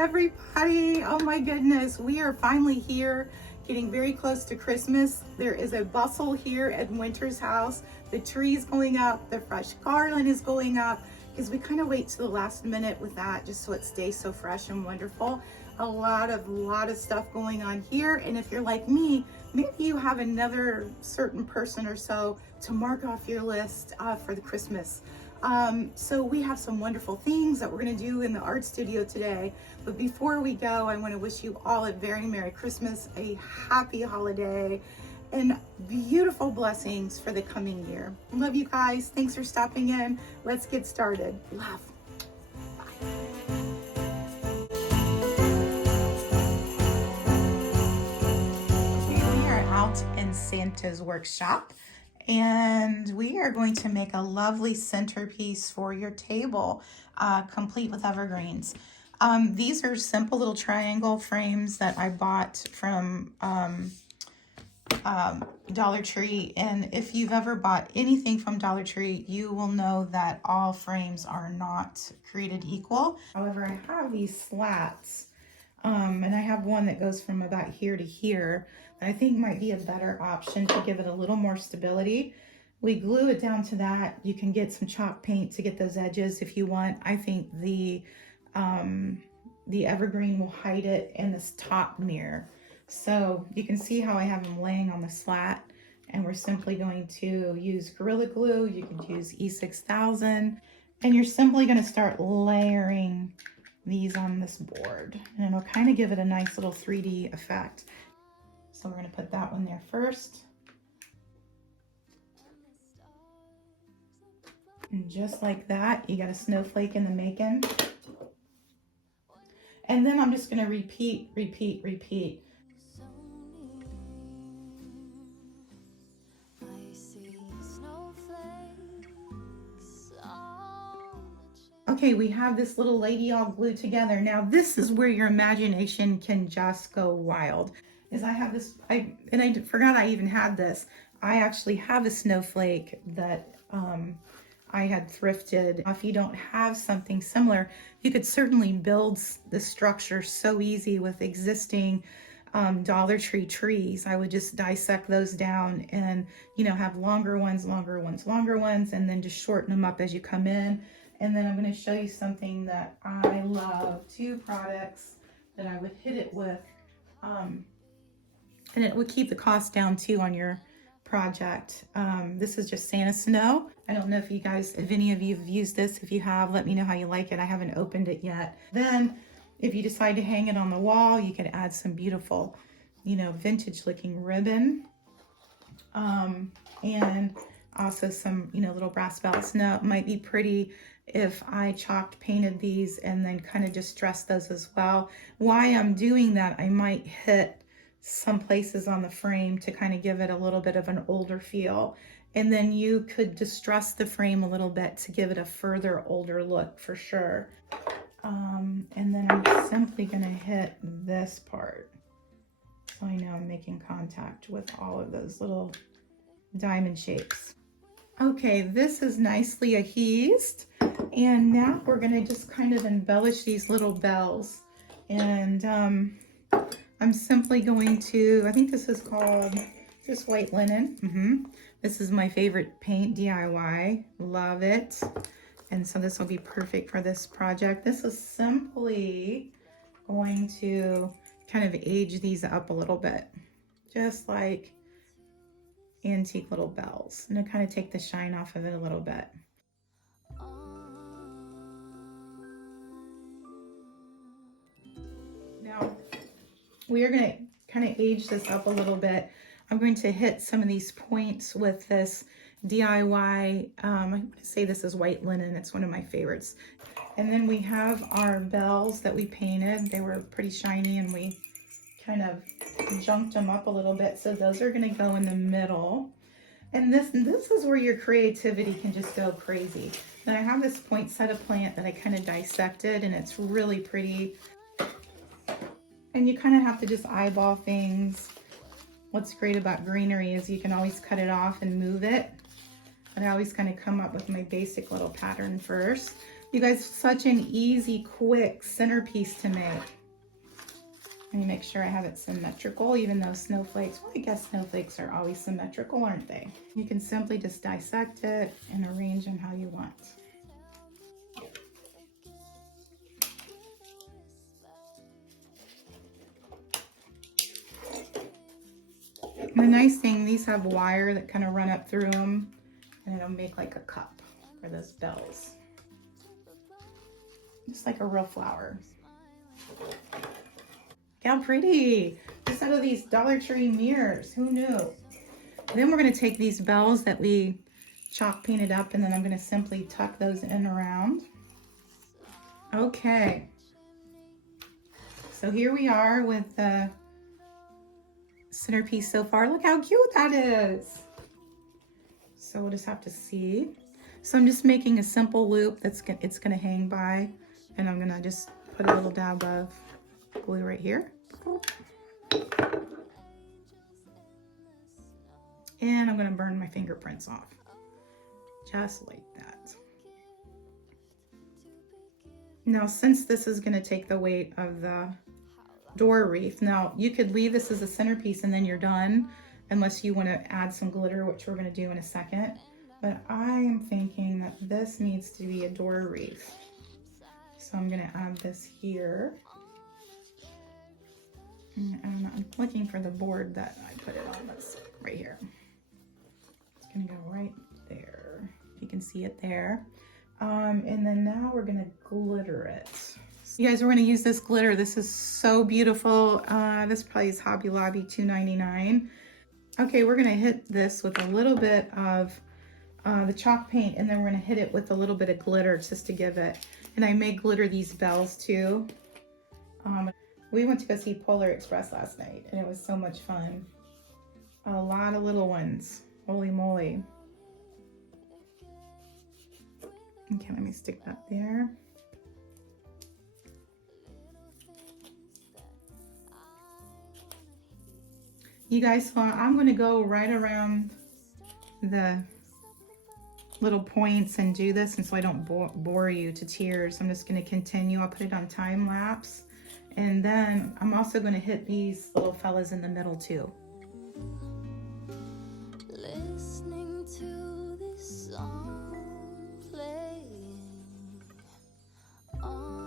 everybody. Oh my goodness, we are finally here, getting very close to Christmas. There is a bustle here at Winter's house. The tree's going up, the fresh garland is going up, because we kind of wait to the last minute with that just so it stays so fresh and wonderful. A lot of stuff going on here, and if you're like me, maybe you have another certain person or so to mark off your list for the Christmas. So we have some wonderful things that we're going to do in the art studio today. But before we go, I want to wish you all a very Merry Christmas, a happy holiday, and beautiful blessings for the coming year. Love you guys. Thanks for stopping in. Let's get started. Love. We are out in Santa's workshop, and we are going to make a lovely centerpiece for your table, complete with evergreens. These are simple little triangle frames that I bought from Dollar Tree, and if you've ever bought anything from Dollar Tree, you will know that all frames are not created equal. However, I have these slats, and I have one that goes from about here to here that I think might be a better option to give it a little more stability. We glue it down to that. You can get some chalk paint to get those edges if you want. I think the evergreen will hide it in this top mirror. So you can see how I have them laying on the slat, and we're simply going to use Gorilla Glue. You can use E6000, and you're simply going to start layering these on this board, and it'll kind of give it a nice little 3D effect. So we're going to put that one there first. And just like that, you got a snowflake in the making. And then I'm just going to repeat. Okay, we have this little lady all glued together. Now this is where your imagination can just go wild. Is I have this, I forgot I even had this. I actually have a snowflake that I had thrifted. If you don't have something similar, you could certainly build the structure so easy with existing Dollar Tree trees. I would just dissect those down and, you know, have longer ones, and then just shorten them up as you come in. And then I'm going to show you something that I love, two products that I would hit it with, and it would keep the cost down too on your project. This is just Santa Snow. I don't know if you guys, if any of you have used this. If you have, let me know how you like it. I haven't opened it yet. Then if you decide to hang it on the wall, you could add some beautiful, you know, vintage looking ribbon, and also some, you know, little brass bells. Now it might be pretty if I chalked painted these and then kind of just dressed those as well. Why I'm doing that, I might hit some places on the frame to kind of give it a little bit of an older feel, and then you could distress the frame a little bit to give it a further older look for sure. And then I'm simply going to hit this part so I know I'm making contact with all of those little diamond shapes. Okay, this is nicely adhesed, and now we're going to just kind of embellish these little bells. And I'm simply going to, I think this is called just white linen. This is my favorite paint, DIY. Love it. And so this will be perfect for this project. This is simply going to kind of age these up a little bit, just like antique little bells, and to kind of take the shine off of it a little bit. Now we are going to kind of age this up a little bit. I'm going to hit some of these points with this DIY, I'm going to say this is white linen. It's one of my favorites. And then we have our bells that we painted. They were pretty shiny, and we kind of junked them up a little bit. So those are going to go in the middle. And this is where your creativity can just go crazy. And I have this poinsettia plant that I kind of dissected, and it's really pretty. And you kind of have to just eyeball things. What's great about greenery is you can always cut it off and move it. But I always kind of come up with my basic little pattern first. You guys, such an easy, quick centerpiece to make. Let me make sure I have it symmetrical, even though snowflakes, well, I guess snowflakes are always symmetrical, aren't they? You can simply just dissect it and arrange them how you want. And the nice thing, these have wire that kind of run up through them, and it'll make like a cup for those bells. Just like a real flower. How pretty. Just out of these Dollar Tree mirrors. Who knew? Then we're going to take these bells that we chalk painted up, and then I'm going to simply tuck those in around. Okay. So here we are with the centerpiece so far. Look how cute that is. So we'll just have to see. So I'm just making a simple loop it's going to hang by, and I'm going to just put a little dab of glue right here. And I'm going to burn my fingerprints off. Just like that. Now, since this is going to take the weight of the door wreath, now you could leave this as a centerpiece and then you're done, unless you want to add some glitter, which we're going to do in a second. But I am thinking that this needs to be a door wreath. So I'm going to add this here. And I'm looking for the board that I put it on. That's right here. It's going to go right there. You can see it there. And then now we're going to glitter it. You guys, we're going to use this glitter. This is so beautiful. This probably is Hobby Lobby $2.99. Okay, we're going to hit this with a little bit of the chalk paint, and then we're going to hit it with a little bit of glitter just to give it. And I may glitter these bells too. We went to go see Polar Express last night, and it was so much fun. A lot of little ones. Holy moly. Okay, let me stick that there. You guys, so I'm going to go right around the little points and do this, and so I don't bore you to tears. I'm just going to continue. I'll put it on time lapse, and then I'm also going to hit these little fellas in the middle too. Listening to this song playing on.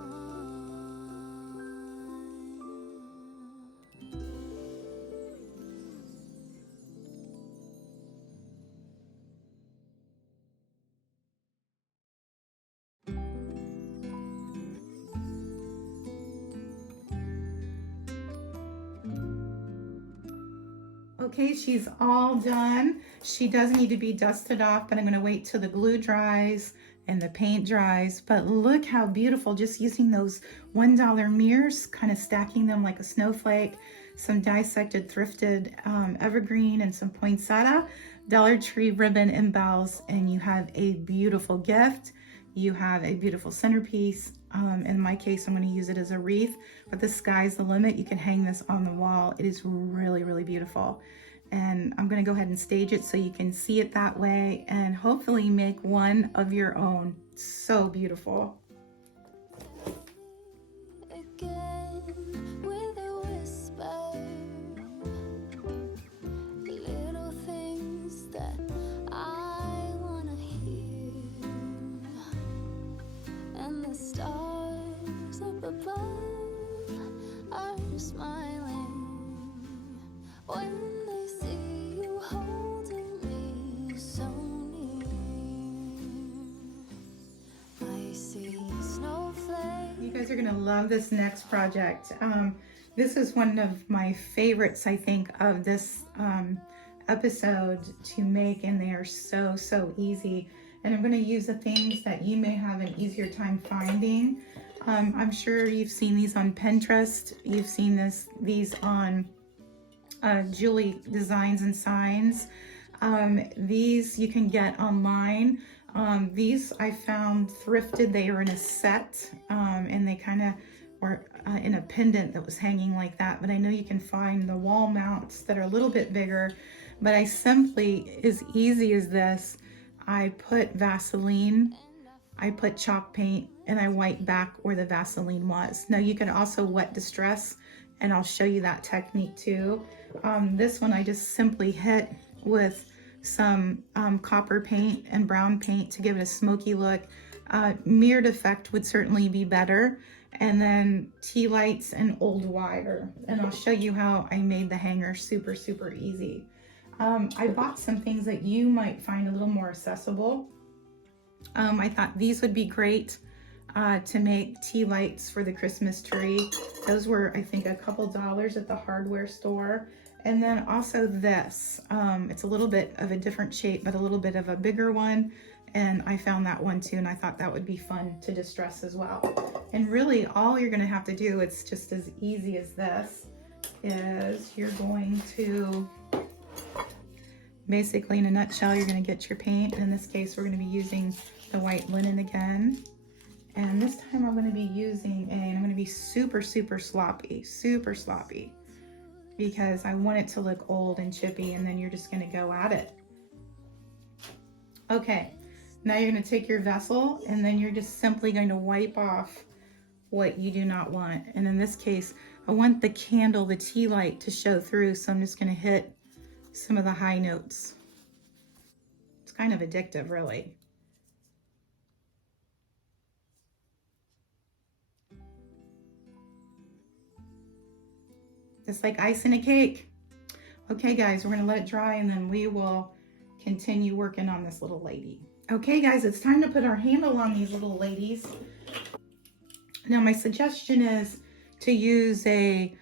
Okay, she's all done. She does need to be dusted off, but I'm going to wait till the glue dries and the paint dries. But look how beautiful, just using those $1 mirrors, kind of stacking them like a snowflake, some dissected thrifted evergreen and some poinsettia, Dollar Tree ribbon and bells, and you have a beautiful gift. You have a beautiful centerpiece. In my case, I'm going to use it as a wreath, but the sky's the limit. You can hang this on the wall. It is really, really beautiful. And I'm going to go ahead and stage it so you can see it that way and hopefully make one of your own. So beautiful. You guys are gonna love this next project. This is one of my favorites, I think, of this episode to make, and they are so easy. And I'm gonna use the things that you may have an easier time finding. I'm sure you've seen these on Pinterest. You've seen these on Julie Designs and Signs. These you can get online. These I found thrifted. They were in a set, and they kind of were in a pendant that was hanging like that. But I know you can find the wall mounts that are a little bit bigger. But I simply, as easy as this, I put Vaseline I put chalk paint and I wipe back where the Vaseline was. Now you can also wet distress, and I'll show you that technique too. This one I just simply hit with some copper paint and brown paint to give it a smoky look. Mirrored effect would certainly be better. And then tea lights and old wire. And I'll show you how I made the hanger super, super easy. I bought some things that you might find a little more accessible. I thought these would be great to make tea lights for the Christmas tree. Those were, I think, a couple dollars at the hardware store. And then also this, it's a little bit of a different shape, but a little bit of a bigger one. And I found that one too, and I thought that would be fun to distress as well. And really all you're gonna have to do, it's just as easy as this, is you're going to, basically in a nutshell, you're gonna get your paint. In this case, we're gonna be using the white linen again. And this time I'm gonna be using I'm gonna be super, super sloppy, because I want it to look old and chippy, and then you're just gonna go at it. Okay, now you're gonna take your vessel and then you're just simply going to wipe off what you do not want. And in this case, I want the candle, the tea light, to show through, so I'm just gonna hit some of the high notes. It's kind of addictive, really. Just like ice in a cake. Okay guys, we're gonna let it dry and then we will continue working on this little lady. Okay guys, it's time to put our handle on these little ladies. Now my suggestion is to use a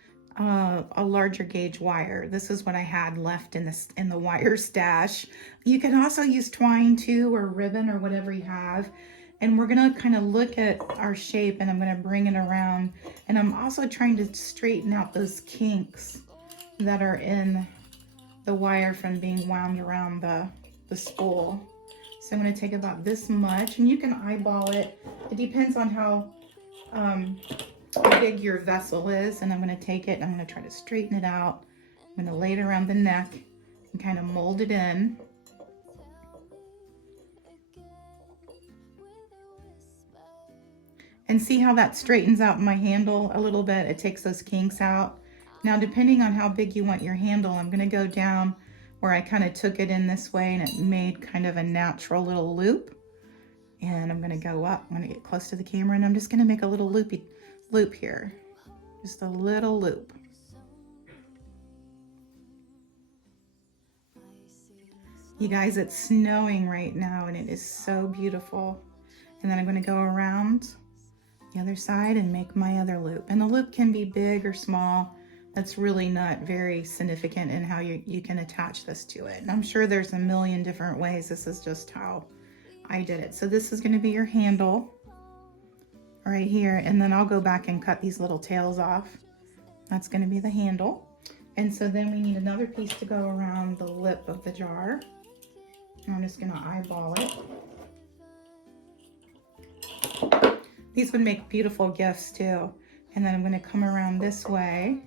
larger gauge wire. This is what I had left in the wire stash. You can also use twine too, or ribbon, or whatever you have. And we're gonna kind of look at our shape, and I'm gonna bring it around. And I'm also trying to straighten out those kinks that are in the wire from being wound around the spool. So I'm gonna take about this much, and you can eyeball it. It depends on how big your vessel is. And I'm gonna take it and I'm gonna try to straighten it out. I'm gonna lay it around the neck and kind of mold it in. And see how that straightens out my handle a little bit. It takes those kinks out. Now, depending on how big you want your handle, I'm gonna go down where I kind of took it in this way and it made kind of a natural little loop. And I'm gonna go up, I'm gonna get close to the camera, and I'm just gonna make a little loop here. Just a little loop. You guys, it's snowing right now and it is so beautiful. And then I'm gonna go around the other side and make my other loop. And the loop can be big or small. That's really not very significant in how you can attach this to it. And I'm sure there's a million different ways. This is just how I did it. So this is going to be your handle right here. And then I'll go back and cut these little tails off. That's going to be the handle. And so then we need another piece to go around the lip of the jar. I'm just going to eyeball it. These would make beautiful gifts too. And then I'm going to come around this way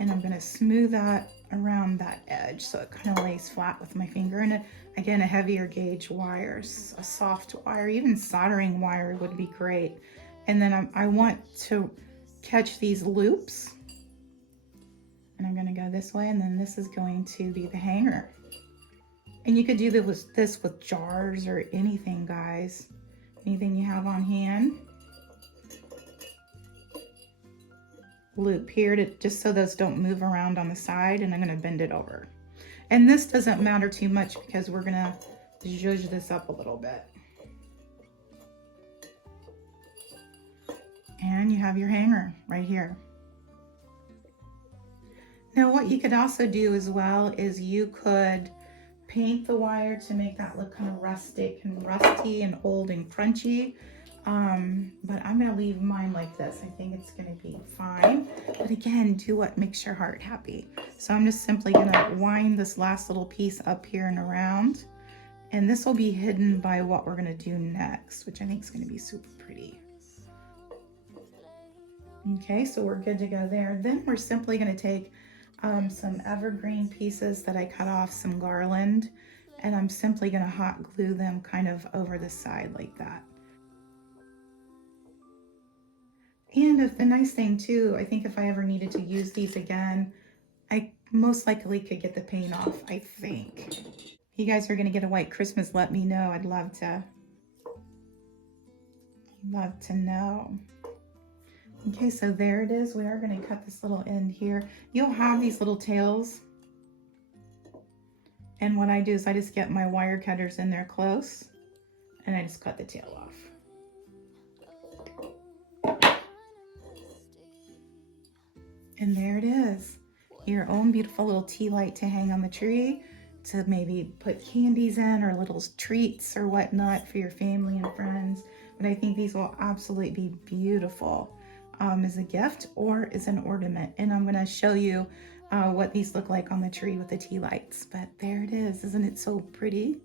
and I'm going to smooth that around that edge so it kind of lays flat with my finger. And again, a heavier gauge wire, a soft wire, even soldering wire would be great. And then I want to catch these loops. And I'm going to go this way, and then this is going to be the hanger. And you could do this with jars or anything, guys. Anything you have on hand. Loop here to just so those don't move around on the side, and I'm going to bend it over. And this doesn't matter too much because we're going to zhuzh this up a little bit. And you have your hanger right here. Now what you could also do as well is you could paint the wire to make that look kind of rustic and rusty and old and crunchy. But I'm going to leave mine like this. I think it's going to be fine. But again, do what makes your heart happy. So I'm just simply going to wind this last little piece up here and around. And this will be hidden by what we're going to do next, which I think is going to be super pretty. Okay, so we're good to go there. Then we're simply going to take some evergreen pieces that I cut off, some garland, and I'm simply going to hot glue them kind of over the side like that. And the nice thing too, I think if I ever needed to use these again, I most likely could get the paint off, I think. If you guys are going to get a white Christmas, let me know. I'd love to know. Okay, so there it is. We are going to cut this little end here. You'll have these little tails. And what I do is I just get my wire cutters in there close and I just cut the tail off. And there it is. Your own beautiful little tea light to hang on the tree, to maybe put candies in or little treats or whatnot for your family and friends. But I think these will absolutely be beautiful as a gift or as an ornament. And I'm going to show you what these look like on the tree with the tea lights. But there it is. Isn't it so pretty?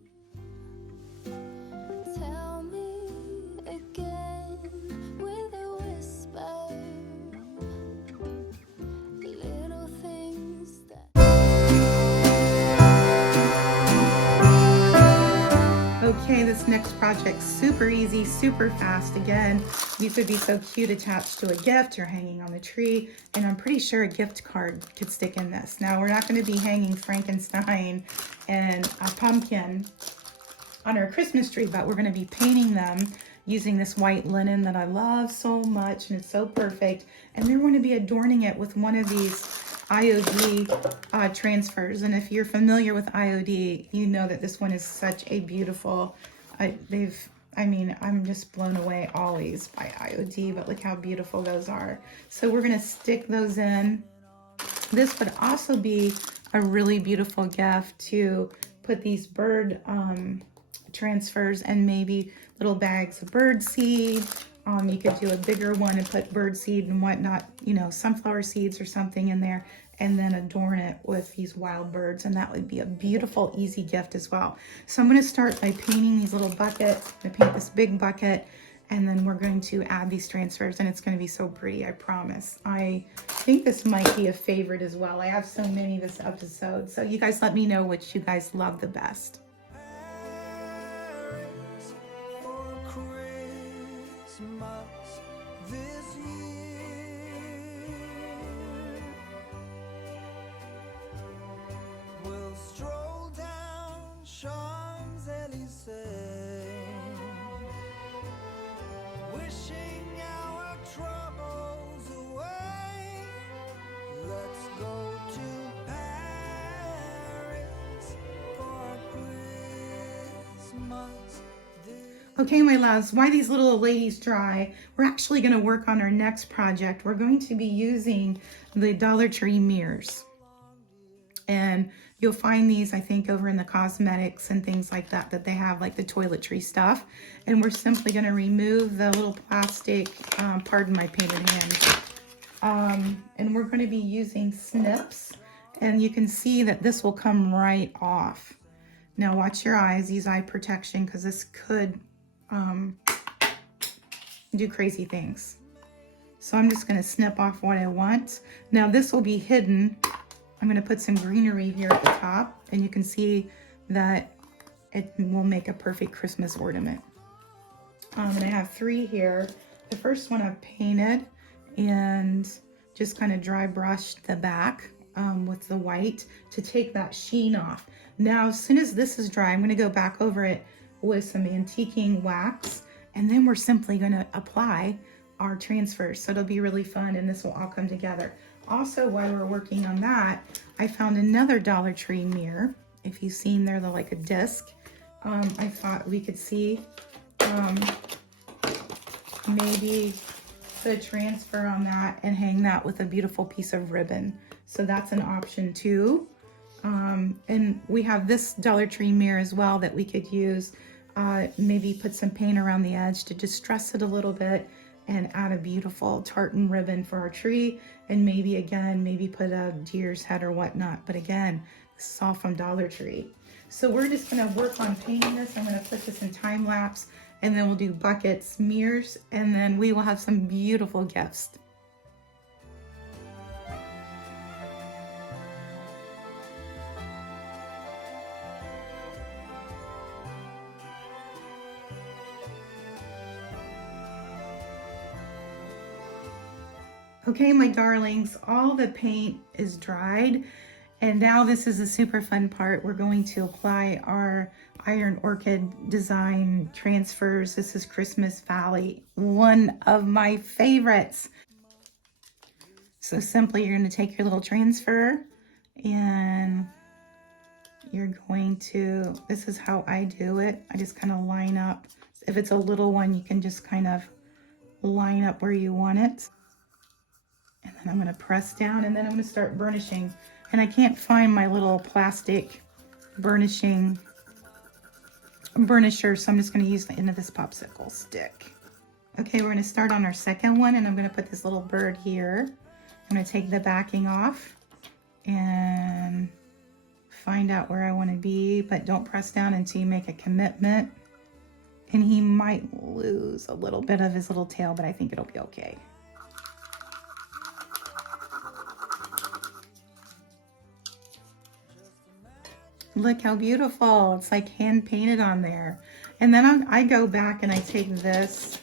Tell me again with a whisper, little things that... Okay, this next project's super easy, super fast. Again, you could be so cute attached to a gift or hanging on the tree, and I'm pretty sure a gift card could stick in this. Now, we're not going to be hanging Frankenstein and a pumpkin on our Christmas tree, but we're going to be painting them using this white linen that I love so much, and it's so perfect. And then we're going to be adorning it with one of these IOD transfers. And if you're familiar with IOD, you know that this one is such a beautiful, I'm just blown away always by IOD, but look how beautiful those are. So we're going to stick those in. This would also be a really beautiful gift to put these bird transfers and maybe little bags of bird seed. You could do a bigger one and put bird seed and whatnot, sunflower seeds or something in there, and then adorn it with these wild birds, and that would be a beautiful, easy gift as well. So I'm going to start by painting these little buckets. I'm going to paint this big bucket, and then we're going to add these transfers, and it's going to be so pretty, I promise. I think this might be a favorite as well. I have so many this episode, so you guys let me know which you guys love the best. This year we'll stroll down Champs-Elysees, wishing our troubles away. Let's go to Paris for Christmas. Okay, my loves, while these little ladies dry, we're actually going to work on our next project. We're going to be using the Dollar Tree mirrors. And you'll find these, I think, over in the cosmetics and things like that, that they have like the toiletry stuff. And we're simply going to remove the little plastic, pardon my painted hand. And we're going to be using snips. And you can see that this will come right off. Now watch your eyes, use eye protection, because this could do crazy things. So I'm just going to snip off what I want. Now this will be hidden. I'm going to put some greenery here at the top, and you can see that it will make a perfect Christmas ornament. And I have 3 here. The first one I've painted and just kind of dry brushed the back with the white to take that sheen off. Now, as soon as this is dry, I'm going to go back over it with some antiquing wax, and then we're simply going to apply our transfers. So it'll be really fun, and this will all come together. Also, while we're working on that, I found another Dollar Tree mirror. If you've seen there, they're like a disc. I thought we could see maybe put a transfer on that and hang that with a beautiful piece of ribbon. So that's an option too. And we have this Dollar Tree mirror as well that we could use. Maybe put some paint around the edge to distress it a little bit and add a beautiful tartan ribbon for our tree. And maybe put a deer's head or whatnot. But again, this is all from Dollar Tree. So we're just gonna work on painting this. I'm gonna put this in time lapse, and then we'll do buckets, mirrors, and then we will have some beautiful gifts. Okay, my darlings, all the paint is dried. And now this is a super fun part. We're going to apply our Iron Orchid design transfers. This is Christmas Valley, one of my favorites. So simply you're going to take your little transfer and you're going to, this is how I do it. I just kind of line up. If it's a little one, you can just kind of line up where you want it. And then I'm going to press down and then I'm going to start burnishing. And I can't find my little plastic burnisher, so I'm just going to use the end of this popsicle stick. Okay, we're going to start on our second one, and I'm going to put this little bird here. I'm going to take the backing off and find out where I want to be, but don't press down until you make a commitment. And he might lose a little bit of his little tail, but I think it'll be okay. Look how beautiful. It's like hand painted on there. And then I go back and I take this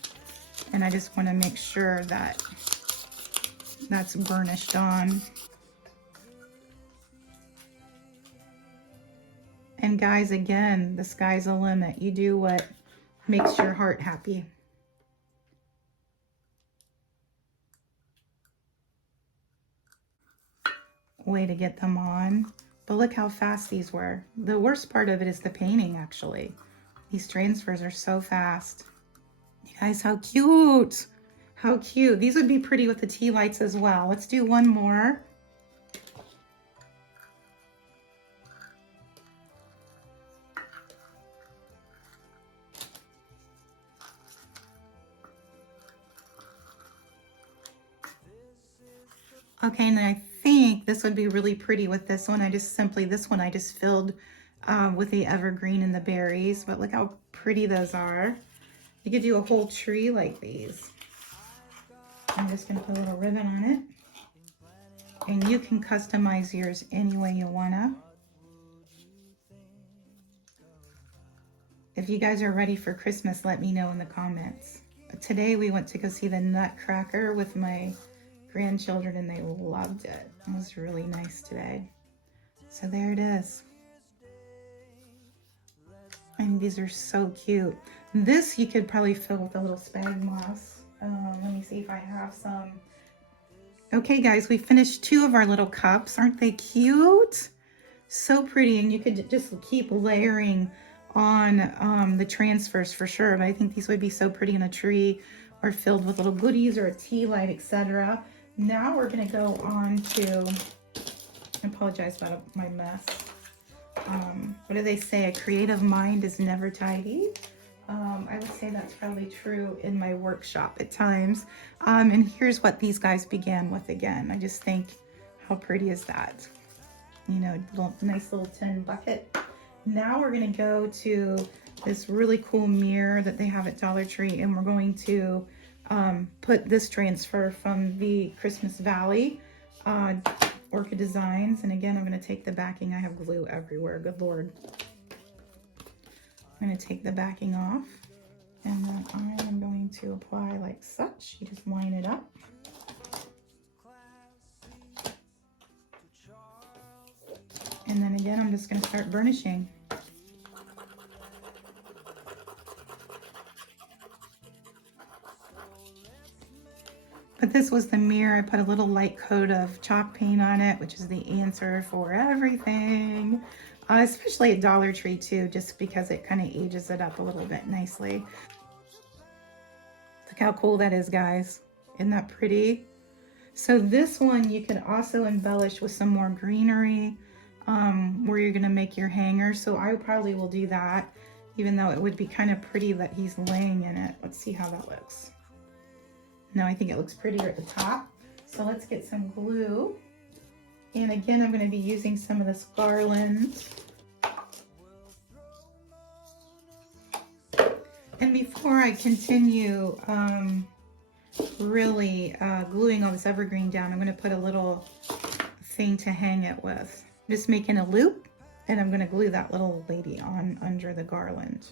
and I just want to make sure that that's burnished on. And guys, again, the sky's the limit. You do what makes your heart happy. Way to get them on. But look how fast these were. The worst part of it is the painting, actually. These transfers are so fast. You guys, how cute. How cute. These would be pretty with the tea lights as well. Let's do one more. Okay, and I think this would be really pretty with this one. This one I just filled with the evergreen and the berries, but look how pretty those are. You could do a whole tree like these. I'm just gonna put a little ribbon on it. And you can customize yours any way you wanna. If you guys are ready for Christmas, let me know in the comments. Today we went to go see the Nutcracker with my grandchildren and they loved it. It was really nice today. So there it is. And these are so cute. This you could probably fill with a little spag moss. Let me see if I have some. Okay guys, we finished 2 of our little cups. Aren't they cute? So pretty, and you could just keep layering on the transfers for sure. But I think these would be so pretty in a tree or filled with little goodies or a tea light, etc. Now we're gonna go on to, I apologize about my mess. What do they say? A creative mind is never tidy. I would say that's probably true in my workshop at times. And here's what these guys began with again. I just think, how pretty is that? You know, nice little tin bucket. Now we're gonna go to this really cool mirror that they have at Dollar Tree, and we're going to put this transfer from the Christmas Valley Orchid Designs. And again, I'm gonna take the backing. I have glue everywhere, good Lord. I'm gonna take the backing off, and then I am going to apply like such. You just line it up. And then again, I'm just gonna start burnishing. But this was the mirror. I put a little light coat of chalk paint on it, which is the answer for everything. Especially at Dollar Tree too, just because it kind of ages it up a little bit nicely. Look how cool that is, guys. Isn't that pretty? So this one you could also embellish with some more greenery where you're gonna make your hanger. So I probably will do that, even though it would be kind of pretty that he's laying in it. Let's see how that looks. No, I think it looks prettier at the top. So let's get some glue. And again, I'm going to be using some of this garland. And before I continue really gluing all this evergreen down, I'm going to put a little thing to hang it with. Just making a loop, and I'm going to glue that little lady on under the garland.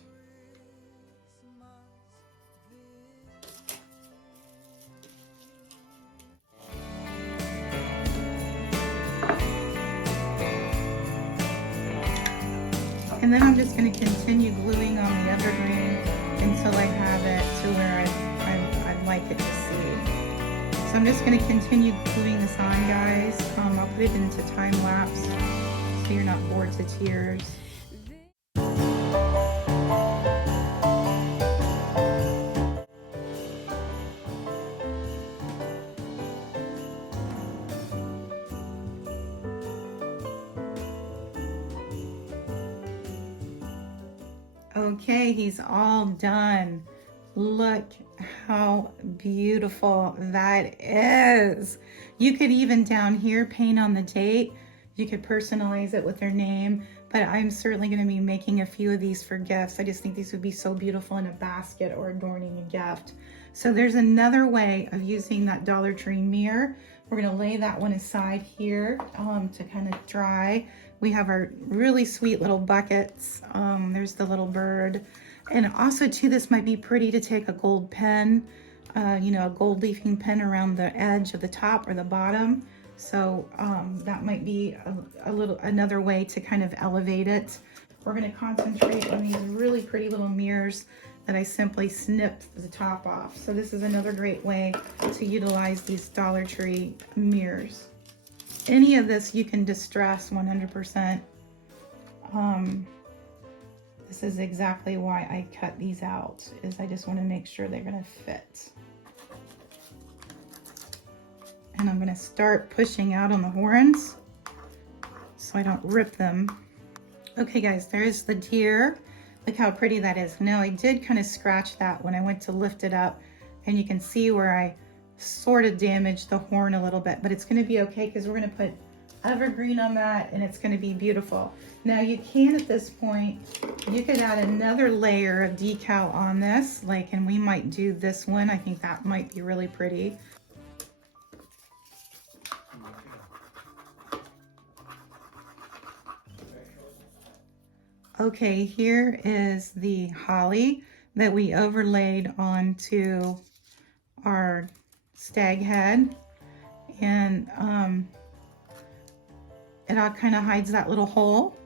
then I'm just going to continue gluing on the evergreen until I have it to where I'd like it to see. So I'm just going to continue gluing this on, guys. I'll put it into time lapse so you're not bored to tears. Okay, he's all done. Look how beautiful that is. You could even down here paint on the date. You could personalize it with their name, but I'm certainly going to be making a few of these for gifts. I just think these would be so beautiful in a basket or adorning a gift. So there's another way of using that Dollar Tree mirror. We're going to lay that one aside here to kind of dry. We have our really sweet little buckets. There's the little bird. And also too, this might be pretty to take a gold pen, you know, a gold leafing pen around the edge of the top or the bottom. So that might be another way to kind of elevate it. We're going to concentrate on these really pretty little mirrors that I simply snipped the top off. So this is another great way to utilize these Dollar Tree mirrors. Any of this you can distress 100%. This is exactly why I cut these out, is I just want to make sure they're going to fit. And I'm going to start pushing out on the horns so I don't rip them. Okay guys, there's the deer. Look how pretty that is. Now I did kind of scratch that when I went to lift it up, and you can see where I sort of damaged the horn a little bit, but it's going to be okay because we're going to put evergreen on that and it's going to be beautiful. Now you can, at this point, you could add another layer of decal on this, like, and we might do this one. I think that might be really pretty. Okay, here is the holly that we overlaid onto our stag head, and it all kind of hides that little hole,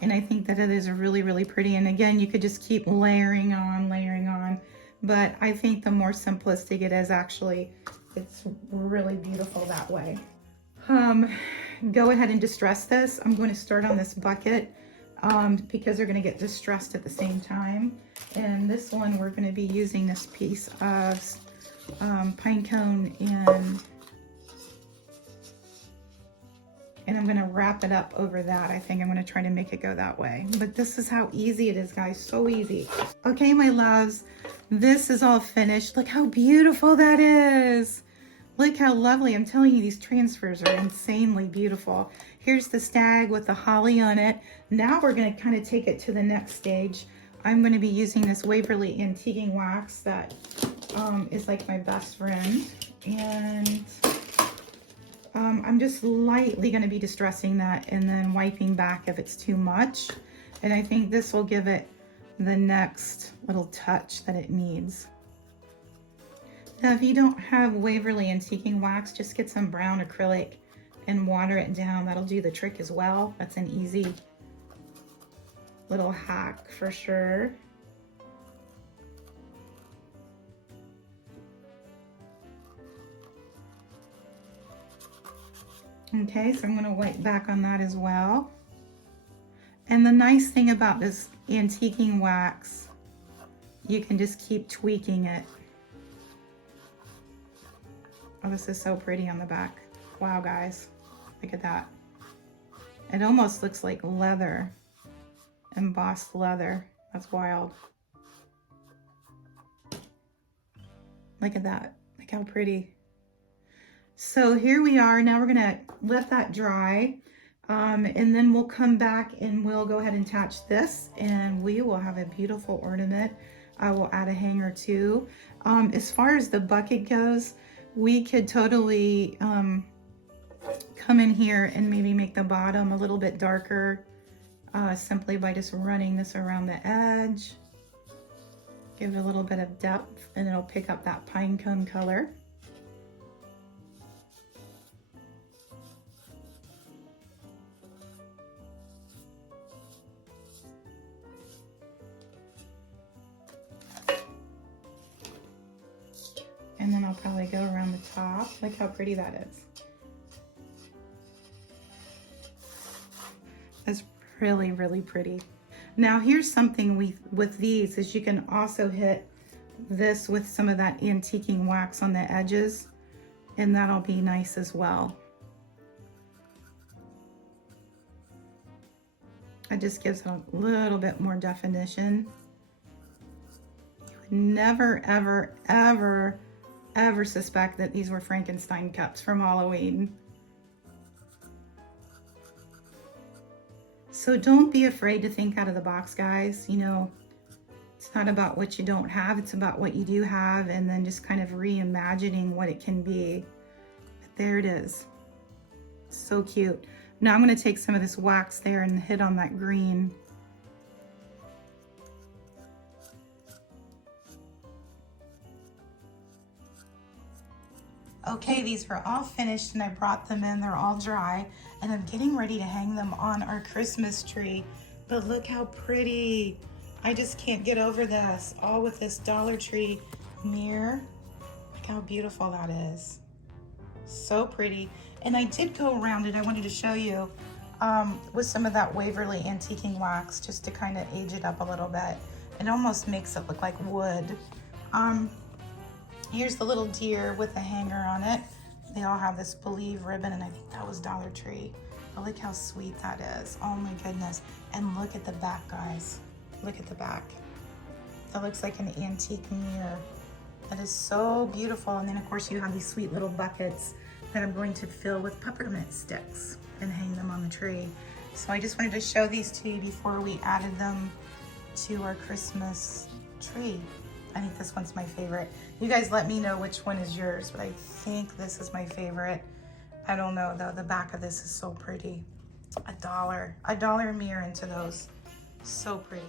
and I think that it is really pretty. And again, you could just keep layering on, but I think the more simplistic it is, actually it's really beautiful that way. Go ahead and distress this. I'm going to start on this bucket because they're going to get distressed at the same time, and this one we're going to be using this piece of pine cone, and I'm going to wrap it up over that. I think I'm going to try to make it go that way, but this is how easy it is, guys. So easy. Okay, my loves, this is all finished. Look how beautiful that is. Look how lovely. I'm telling you, these transfers are insanely beautiful. Here's the stag with the holly on it. Now we're going to kind of take it to the next stage. I'm going to be using this Waverly antiquing wax that is like my best friend, and I'm just lightly going to be distressing that and then wiping back if it's too much, and I think this will give it the next little touch that it needs. Now if you don't have Waverly antiquing wax, just get some brown acrylic and water it down. That'll do the trick as well. That's an easy little hack for sure. Okay, so I'm going to wipe back on that as well. And the nice thing about this antiquing wax, you can just keep tweaking it. Oh, this is so pretty on the back. Wow, guys, look at that. It almost looks like leather, embossed leather. That's wild. Look at that. Look how pretty. So here we are. Now we're gonna let that dry, and then we'll come back and we'll go ahead and attach this, and we will have a beautiful ornament. I will add a hanger too. As far as the bucket goes, we could totally come in here and maybe make the bottom a little bit darker, simply by just running this around the edge. Give it a little bit of depth and it'll pick up that pine cone color. probably go around the top. Look how pretty that is. That's really, really pretty. Now here's something with these is you can also hit this with some of that antiquing wax on the edges, and that'll be nice as well. It just gives it a little bit more definition. You would never, ever, ever, ever suspect that these were Frankenstein cups from Halloween. So don't be afraid to think out of the box, guys. You know, it's not about what you don't have, it's about what you do have, and then just kind of reimagining what it can be. But there it is. So cute. Now I'm going to take some of this wax there and hit on that green. Okay, these were all finished and I brought them in. They're all dry and I'm getting ready to hang them on our Christmas tree. But look how pretty. I just can't get over this. All with this Dollar Tree mirror. Look how beautiful that is. So pretty. And I did go around it, I wanted to show you, with some of that Waverly antiquing wax just to kind of age it up a little bit. It almost makes it look like wood. Here's the little deer with a hanger on it. They all have this Believe ribbon, and I think that was Dollar Tree. But look how sweet that is. Oh my goodness. And look at the back, guys. Look at the back. That looks like an antique mirror. That is so beautiful. And then of course you have these sweet little buckets that I'm going to fill with peppermint sticks and hang them on the tree. So I just wanted to show these to you before we added them to our Christmas tree. I think this one's my favorite. You guys let me know which one is yours, but I think this is my favorite. I don't know though, the back of this is so pretty. $1 mirror into those. So pretty.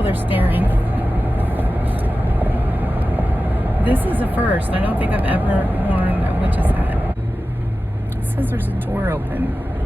They're staring. This is a first. I don't think I've ever worn a witch's hat. It says there's a door open.